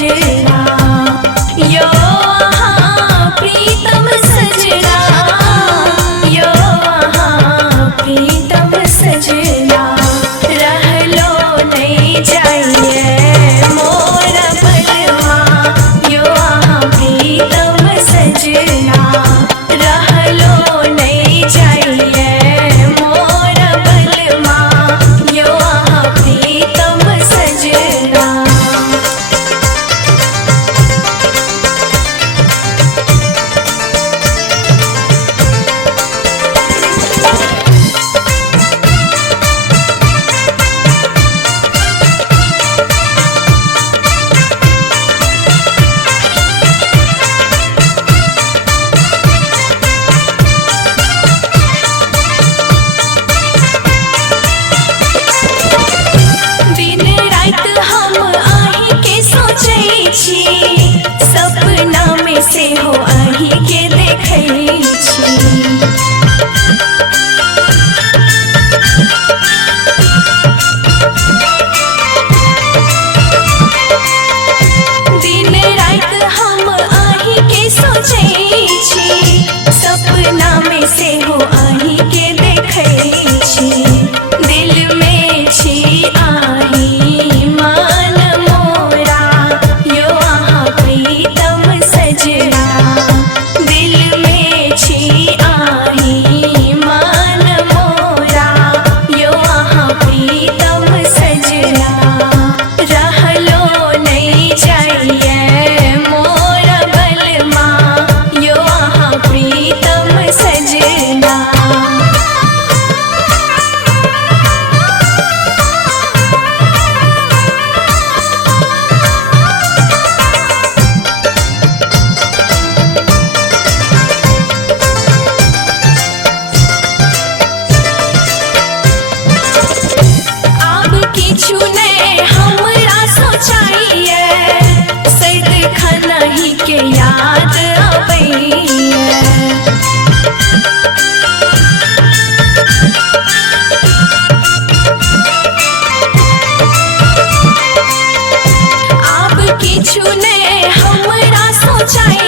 सजना यो हाँ प्रीतम सजना यो हाँ प्रीतम सजना रहलो नहीं जाइए मोर बलमा यो हाँ प्रीतम सजना रहलो नहीं जाइए मोर बलमा यो हाँ प्रीतम सजना। दिन रात हम आही के सोचै छी सपना में से हो आही के देखै छी दिन रात हम आही के सोचै छी सपना में से हो आही के देखै छी दिल में छी आही मान मोरा यो आहाँ प्रीतम सजना दिल में छी आही मान मोरा यो आहाँ प्रीतम सजना रहलो नहीं जाइए मोर बलमा यो आहाँ प्रीतम सजना। आब किछु नहीं हमरा सोचाइए सैद खनहि के याद अबैए आब किछु नहीं हमरा सोचाइए